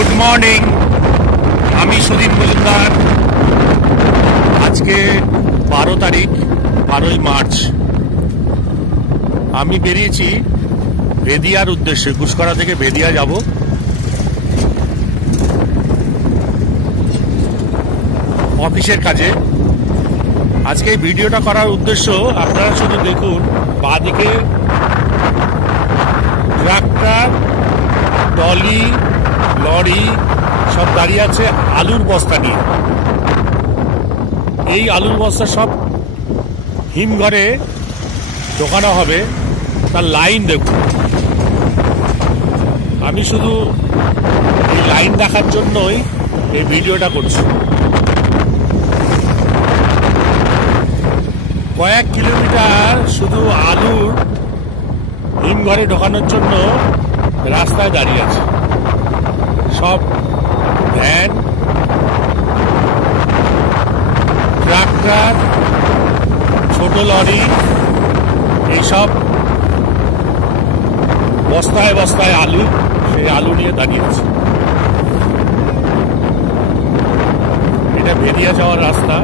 Good morning, আমি সুদীপ মজুমদার। আজকে 12 তারিখ, 12ই মার্চ। আমি বেরিয়েছি বেদিয়ার উদ্দেশ্যে। গুসকরা থেকে বেদিয়া যাব। অফিসের কাজে। আজকে এই ভিডিওটা করার উদ্দেশ্য, আপনারা শুধু দেখুন, বাঁদিকে ট্রাক্টর, টলি, লরি সব দাঁড়িয়ে আছে আলুর বস্তা নিয়ে। এই আলুর বস্তা সব হিমঘরে ঢোকানো হবে, তার লাইন দেখুন। আমি শুধু এই লাইন দেখার জন্যই এই ভিডিওটা করছি। কয়েক কিলোমিটার শুধু আলুর হিমঘরে ঢোকানোর জন্য রাস্তায় দাঁড়িয়ে আছে সব ভ্যান, ট্রাক্টর, ছোট লরি, এইসব বস্তায় বস্তায় আলু, সেই আলু নিয়ে দাঁড়িয়ে আছে। এটা বেরিয়ে যাওয়ার রাস্তা।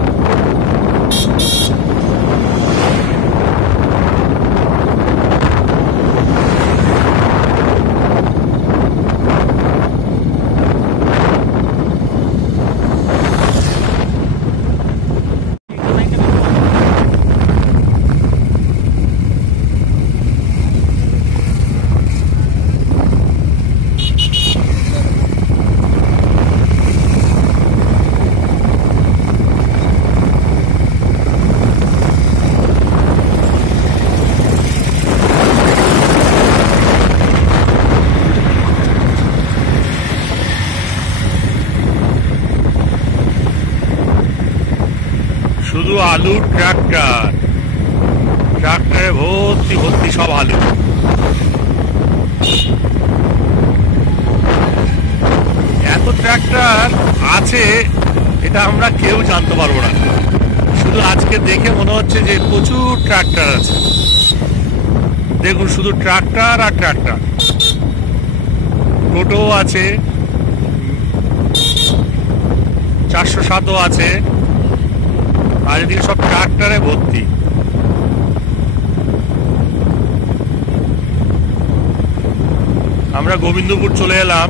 শুধু আলু, ট্রাক্টরে ভর্তি ভর্তি সব আলু। এত ট্রাক্টর আছে এটা আমরা কেউ জানতে পারবো না। শুধু আজকে দেখে মনে হচ্ছে যে প্রচুর ট্রাক্টর আছে। দেখুন, শুধু ট্রাক্টর আর ট্রাক্টর। টোটো আছে, 407ও আছে, আর এদিকে সব ট্রাক্টরে ভর্তি। আমরা গোবিন্দপুর চলে এলাম।